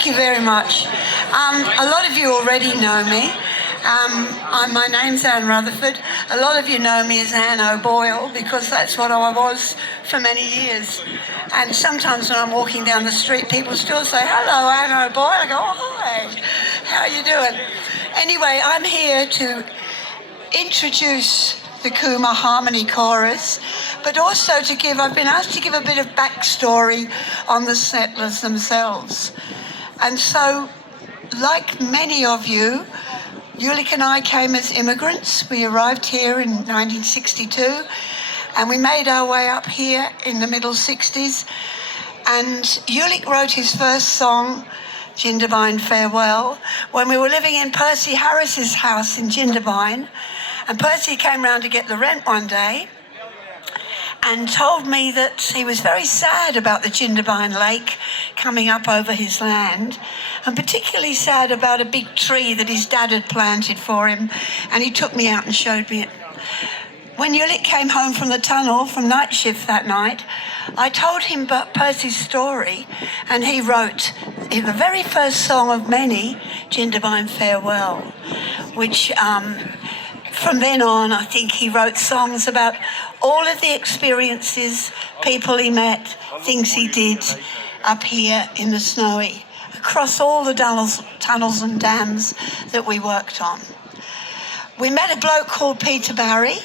Thank you very much. A lot of you already know me. My name's Anne Rutherford. A lot of you know me as Anne O'Boyle because that's what I was for many years. And sometimes when I'm walking down the street, people still say, "Hello, Anne O'Boyle." I go, "Oh, hi, how are you doing?" Anyway, I'm here to introduce the Cooma Harmony Chorus, but also I've been asked to give a bit of backstory on the settlers themselves. And so, like many of you, Ulick and I came as immigrants. We arrived here in 1962, and we made our way up here in the middle 60s. And Ulick wrote his first song, Jindabyne Farewell, when we were living in Percy Harris's house in Jindabyne. And Percy came round to get the rent one day and told me that he was very sad about the Jindabyne Lake coming up over his land, and particularly sad about a big tree that his dad had planted for him, and he took me out and showed me it. When Ulick came home from the tunnel from night shift that night, I told him about Percy's story, and he wrote the very first song of many, Jindabyne Farewell, which from then on, I think he wrote songs about all of the experiences, people he met, things he did up here in the snowy, across all the tunnels and dams that we worked on. We met a bloke called Peter Barry,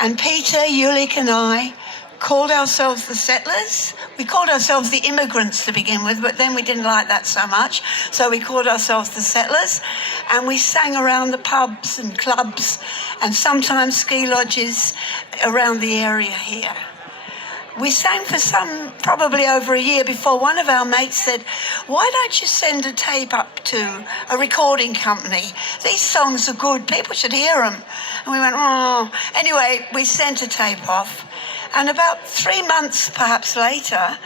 and Peter, Ulick and I called ourselves the settlers. We called ourselves the immigrants to begin with, but then we didn't like that so much, so we called ourselves the settlers, and we sang around the pubs and clubs and sometimes ski lodges around the area here. We sang for probably over a year before one of our mates said, "Why don't you send a tape up to a recording company? These songs are good, people should hear them." And we went, "Oh." Anyway, we sent a tape off. And about 3 months perhaps later,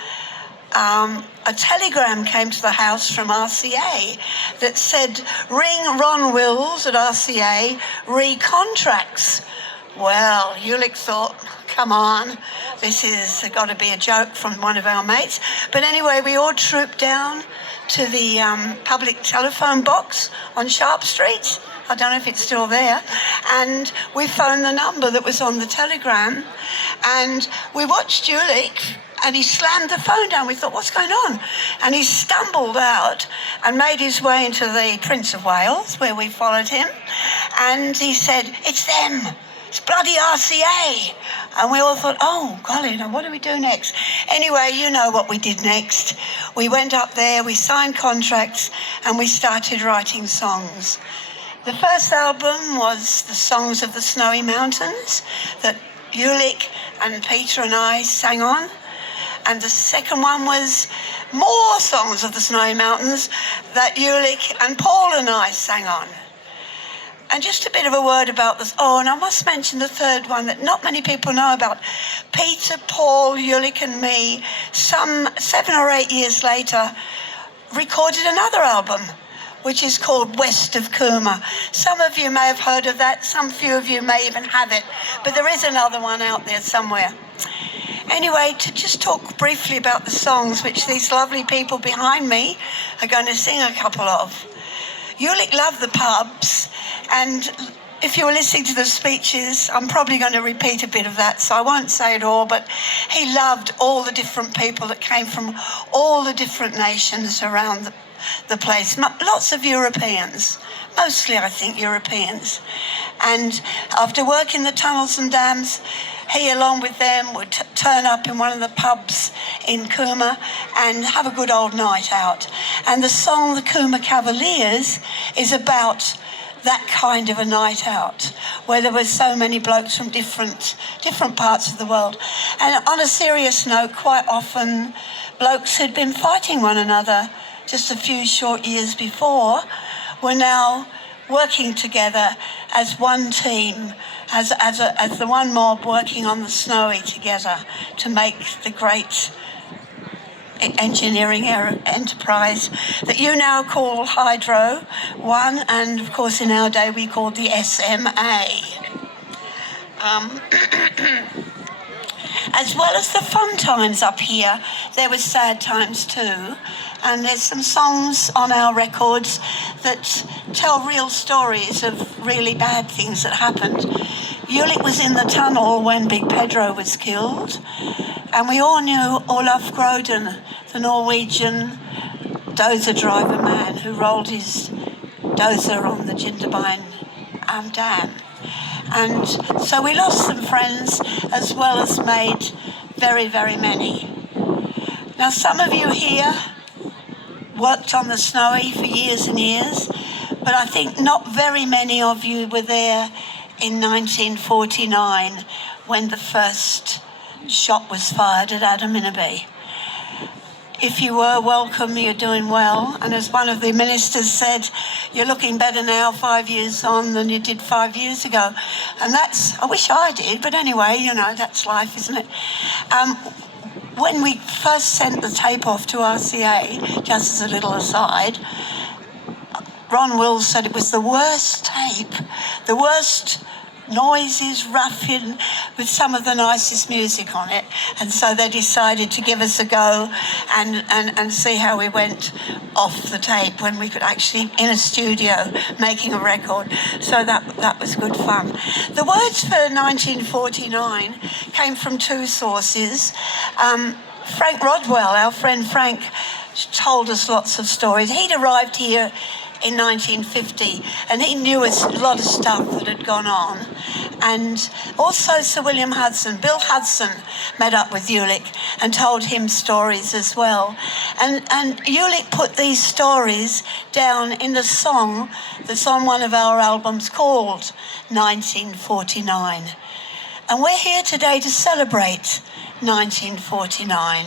a telegram came to the house from RCA that said, "Ring Ron Wills at RCA, re-contracts." Well, Ulick thought, come on, this has got to be a joke from one of our mates. But anyway, we all trooped down to the public telephone box on Sharp Street. I don't know if it's still there. And we phoned the number that was on the telegram. And we watched Ulick, and he slammed the phone down. We thought, what's going on? And he stumbled out and made his way into the Prince of Wales, where we followed him. And he said, "It's them. It's bloody RCA." And we all thought, oh, golly, now what do we do next? Anyway, you know what we did next. We went up there, we signed contracts, and we started writing songs. The first album was the Songs of the Snowy Mountains that Ulick and Peter and I sang on. And the second one was more Songs of the Snowy Mountains that Ulick and Paul and I sang on. And just a bit of a word about this. Oh, and I must mention the third one that not many people know about. Peter, Paul, Ulick and me, some 7 or 8 years later, recorded another album, which is called West of Cooma. Some of you may have heard of that, some few of you may even have it, but there is another one out there somewhere. Anyway, to just talk briefly about the songs, which these lovely people behind me are going to sing a couple of. Ulick loved the pubs, and if you were listening to the speeches, I'm probably going to repeat a bit of that, so I won't say it all, but he loved all the different people that came from all the different nations around the place. Lots of Europeans, mostly I think Europeans. And after working the tunnels and dams, he along with them would turn up in one of the pubs in Cooma and have a good old night out. And the song The Cooma Cavaliers is about that kind of a night out, where there were so many blokes from different parts of the world. And on a serious note, quite often blokes who'd been fighting one another just a few short years before were now working together as one team, as the one mob working on the snowy together to make the great engineering enterprise that you now call Hydro 1, and of course in our day we called the SMA. As well as the fun times up here, there was sad times too. And there's some songs on our records that tell real stories of really bad things that happened. Ulick was in the tunnel when Big Pedro was killed. And we all knew Olaf Groden, the Norwegian dozer driver man who rolled his dozer on the Jindabyne Dam. And so we lost some friends as well as made very, very many. Now, some of you here worked on the Snowy for years and years, but I think not very many of you were there in 1949 when the first shot was fired at Adaminaby. If you were, welcome, you're doing well. And as one of the ministers said, you're looking better now 5 years on than you did 5 years ago. And I wish I did, but anyway, that's life, isn't it? When we first sent the tape off to RCA, just as a little aside, Ron Wills said it was the worst tape, the worst noises, ruffian, with some of the nicest music on it. And so they decided to give us a go and see how we went off the tape when we could actually, in a studio, making a record. So that was good fun. The words for 1949 came from two sources. Frank Rodwell, our friend Frank, told us lots of stories. He'd arrived here in 1950, and he knew a lot of stuff that had gone on. And also Sir William Hudson, Bill Hudson, met up with Ulick and told him stories as well. And Ulick put these stories down in the song that's on one of our albums called 1949. And we're here today to celebrate 1949.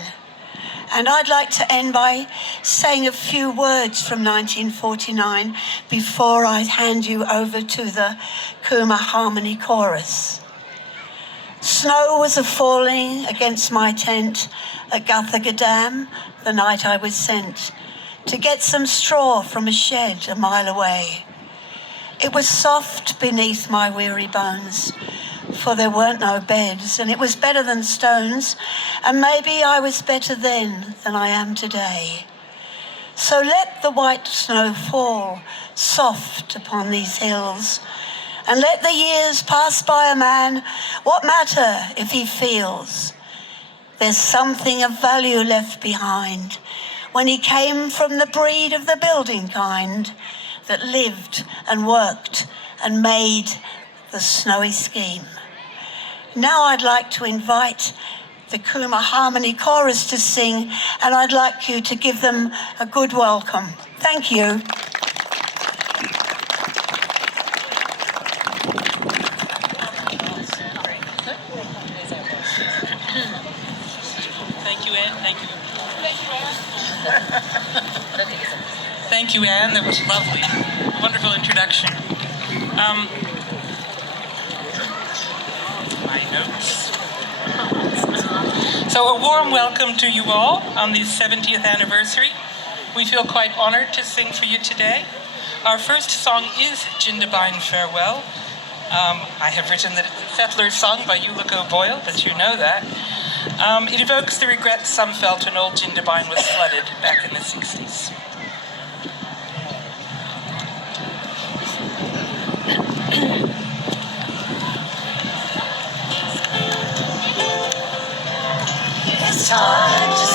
And I'd like to end by saying a few words from 1949 before I hand you over to the Cooma Harmony Chorus. Snow was a-falling against my tent at Guthaga Dam the night I was sent to get some straw from a shed a mile away. It was soft beneath my weary bones, for there weren't no beds, and it was better than stones, and maybe I was better then than I am today. So let the white snow fall soft upon these hills, and let the years pass by a man. What matter if he feels? There's something of value left behind when he came from the breed of the building kind that lived and worked and made the snowy scheme. Now I'd like to invite the Cooma Harmony Chorus to sing, and I'd like you to give them a good welcome. Thank you. Thank you, Anne. Thank you. Thank you, Anne. That was lovely. Wonderful introduction. My notes. So a warm welcome to you all on the 70th anniversary. We feel quite honored to sing for you today. Our first song is Jindabyne Farewell. I have written the Settler's Song by Ulick O'Boyle, but you know that. It evokes the regret some felt when old Jindabyne was flooded back in the 60s. It's time to